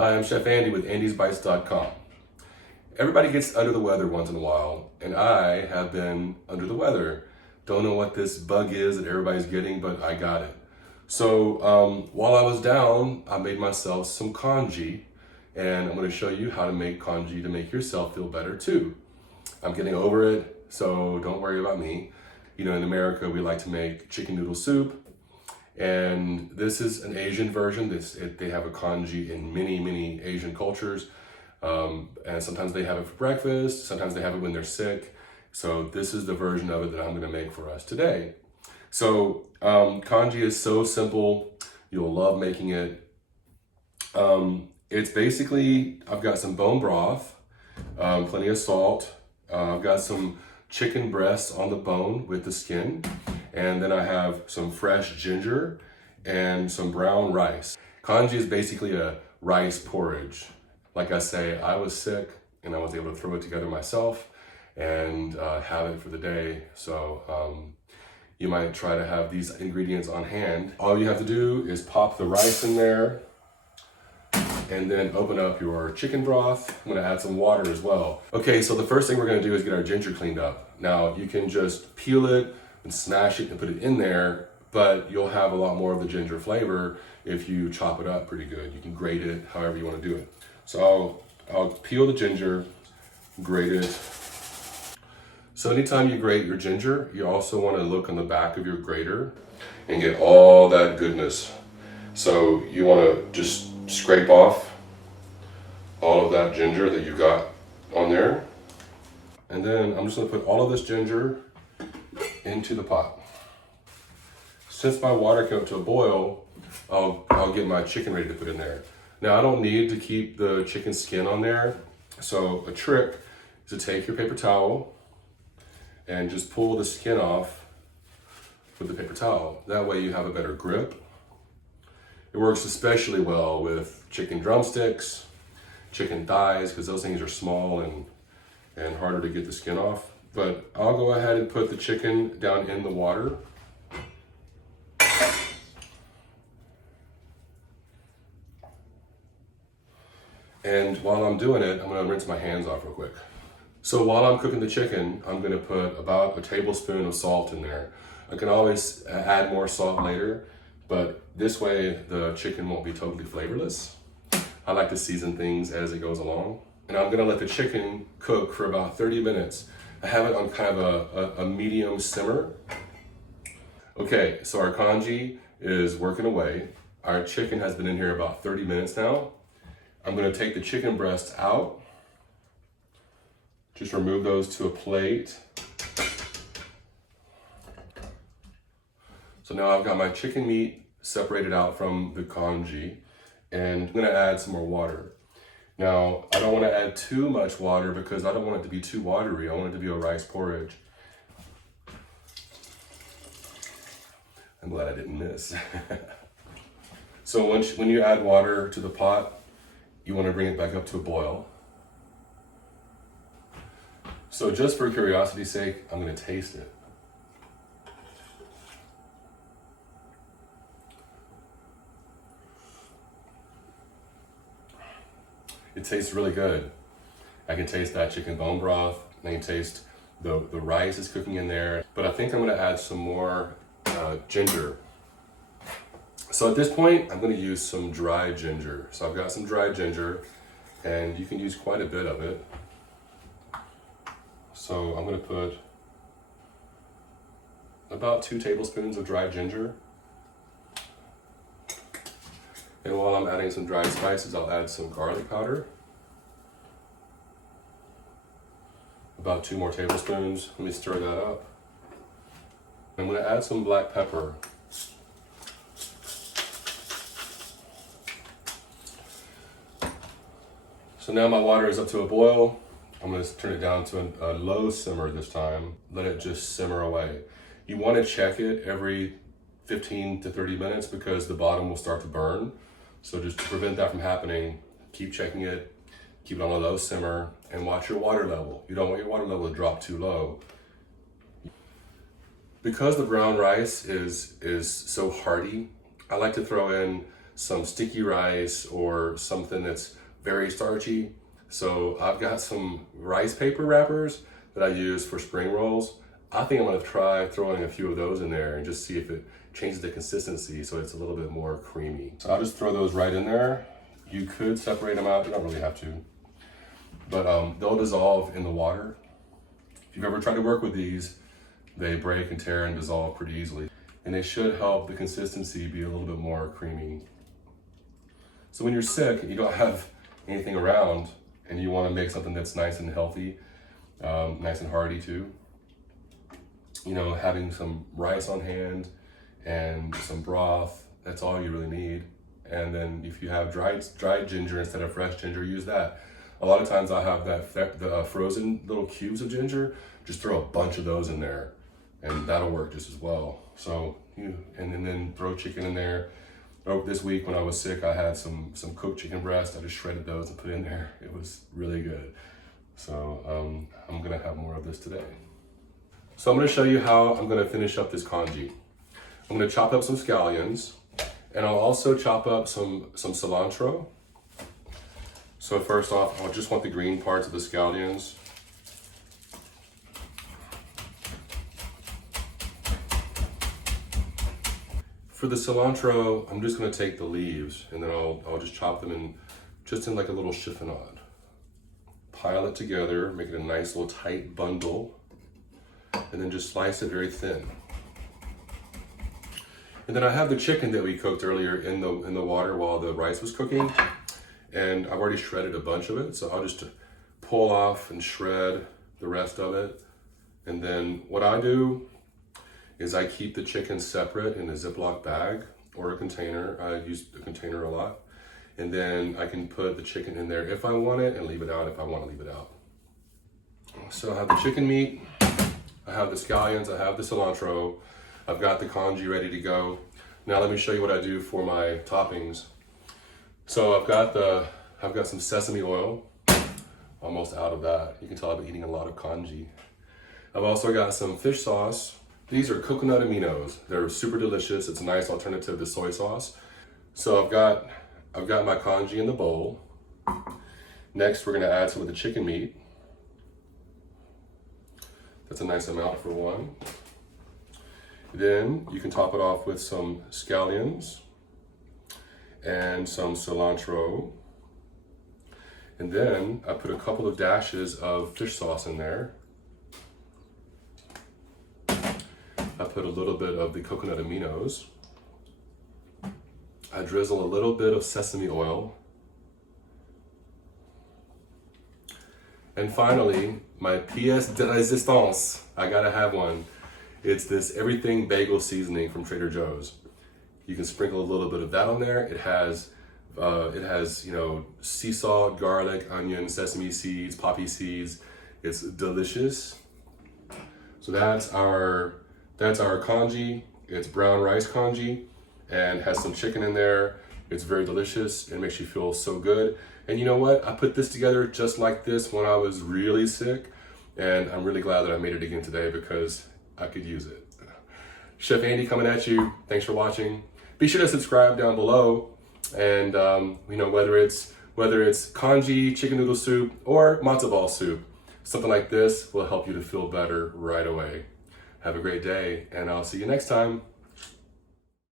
Hi, I'm Chef Andy with andysbites.com. Everybody gets under the weather once in a while, and I have been under the weather. Don't know what this bug is that everybody's getting, but I got it. So while I was down, I made myself some congee, and I'm going to show you how to make congee to make yourself feel better too. I'm getting over it, so don't worry about me. You know, in America, we like to make chicken noodle soup. And this is an Asian version. They have a congee in many Asian cultures. And sometimes they have it for breakfast, sometimes they have it when they're sick. So this is the version of it that I'm gonna make for us today. So congee is so simple. You'll love making it. It's basically, I've got some bone broth, plenty of salt. I've got some chicken breasts on the bone with the skin. And then I have some fresh ginger and some brown rice. Congee is basically a rice porridge. Like I say, I was sick and I was able to throw it together myself and have it for the day. So you might try to have these ingredients on hand. All you have to do is pop the rice in there and then open up your chicken broth. I'm gonna add some water as well. Okay, so the first thing we're gonna do is get our ginger cleaned up. Now you can just peel it and smash it and put it in there, but you'll have a lot more of the ginger flavor if you chop it up pretty good. You can grate it however you want to do it. So I'll peel the ginger, grate it. So anytime you grate your ginger, you also want to look on the back of your grater and get all that goodness. So you want to just scrape off all of that ginger that you got on there. And then I'm just going to put all of this ginger into the pot. Since my water came up to a boil, I'll get my chicken ready to put in there. Now I don't need to keep the chicken skin on there, so a trick is to take your paper towel and just pull the skin off with the paper towel. That way you have a better grip. It works especially well with chicken drumsticks, chicken thighs, because those things are small and harder to get the skin off. But I'll go ahead and put the chicken down in the water. And while I'm doing it, I'm gonna rinse my hands off real quick. So while I'm cooking the chicken, I'm gonna put about a tablespoon of salt in there. I can always add more salt later, but this way the chicken won't be totally flavorless. I like to season things as it goes along. And I'm gonna let the chicken cook for about 30 minutes. I have it on kind of a medium simmer. Okay, so our congee is working away. Our chicken has been in here about 30 minutes now. I'm gonna take the chicken breasts out. Just remove those to a plate. So now I've got my chicken meat separated out from the congee, and I'm gonna add some more water. Now, I don't want to add too much water because I don't want it to be too watery. I want it to be a rice porridge. I'm glad I didn't miss. So when you add water to the pot, you want to bring it back up to a boil. So just for curiosity's sake, I'm going to taste it. It tastes really good. I can taste that chicken bone broth. I can taste the rice is cooking in there. But I think I'm gonna add some more ginger. So at this point, I'm gonna use some dry ginger. So I've got some dry ginger, and you can use quite a bit of it. So I'm gonna put about 2 tablespoons of dry ginger. And while I'm adding some dried spices, I'll add some garlic powder. About 2 more tablespoons. Let me stir that up. I'm gonna add some black pepper. So now my water is up to a boil. I'm gonna turn it down to a low simmer this time. Let it just simmer away. You wanna check it every 15 to 30 minutes because the bottom will start to burn. So just to prevent that from happening, keep checking it, keep it on a low simmer, and watch your water level. You don't want your water level to drop too low. Because the brown rice is so hearty, I like to throw in some sticky rice or something that's very starchy. So I've got some rice paper wrappers that I use for spring rolls. I think I'm gonna try throwing a few of those in there and just see if it changes the consistency so it's a little bit more creamy. So I'll just throw those right in there. You could separate them out, you don't really have to. But they'll dissolve in the water. If you've ever tried to work with these, they break and tear and dissolve pretty easily. And they should help the consistency be a little bit more creamy. So when you're sick and you don't have anything around and you want to make something that's nice and healthy, nice and hearty too, you know, having some rice on hand and some broth, that's all you really need. And then if you have dried ginger instead of fresh ginger, use that. A lot of times I have the frozen little cubes of ginger, just throw a bunch of those in there and that'll work just as well. So, and then throw chicken in there. Oh, this week when I was sick, I had some cooked chicken breast. I just shredded those and put in there. It was really good. So I'm gonna have more of this today. So I'm gonna show you how I'm gonna finish up this congee. I'm gonna chop up some scallions and I'll also chop up some cilantro. So first off, I just want the green parts of the scallions. For the cilantro, I'm just gonna take the leaves and then I'll just chop them in like a little chiffonade. Pile it together, make it a nice little tight bundle, and then just slice it very thin. And then I have the chicken that we cooked earlier in the water while the rice was cooking. And I've already shredded a bunch of it, so I'll just pull off and shred the rest of it. And then what I do is I keep the chicken separate in a Ziploc bag or a container. I use a container a lot. And then I can put the chicken in there if I want it and leave it out if I want to leave it out. So I have the chicken meat, I have the scallions, I have the cilantro, I've got the congee ready to go. Now let me show you what I do for my toppings. So I've got some sesame oil, almost out of that. You can tell I've been eating a lot of congee. I've also got some fish sauce. These are coconut aminos. They're super delicious. It's a nice alternative to soy sauce. So I've got my congee in the bowl. Next, we're gonna add some of the chicken meat. That's a nice amount for one. Then you can top it off with some scallions and some cilantro. And then I put a couple of dashes of fish sauce in there. I put a little bit of the coconut aminos. I drizzle a little bit of sesame oil. And finally, my pièce de résistance. I gotta have one. It's this everything bagel seasoning from Trader Joe's. You can sprinkle a little bit of that on there. It has sea salt, garlic, onion, sesame seeds, poppy seeds. It's delicious. So that's our congee. It's brown rice congee and has some chicken in there. It's very delicious. It makes you feel so good. And you know what? I put this together just like this when I was really sick. And I'm really glad that I made it again today because I could use it. Chef Andy coming at you. Thanks for watching. Be sure to subscribe down below. And whether it's congee, chicken noodle soup, or matzo ball soup, something like this will help you to feel better right away. Have a great day, and I'll see you next time.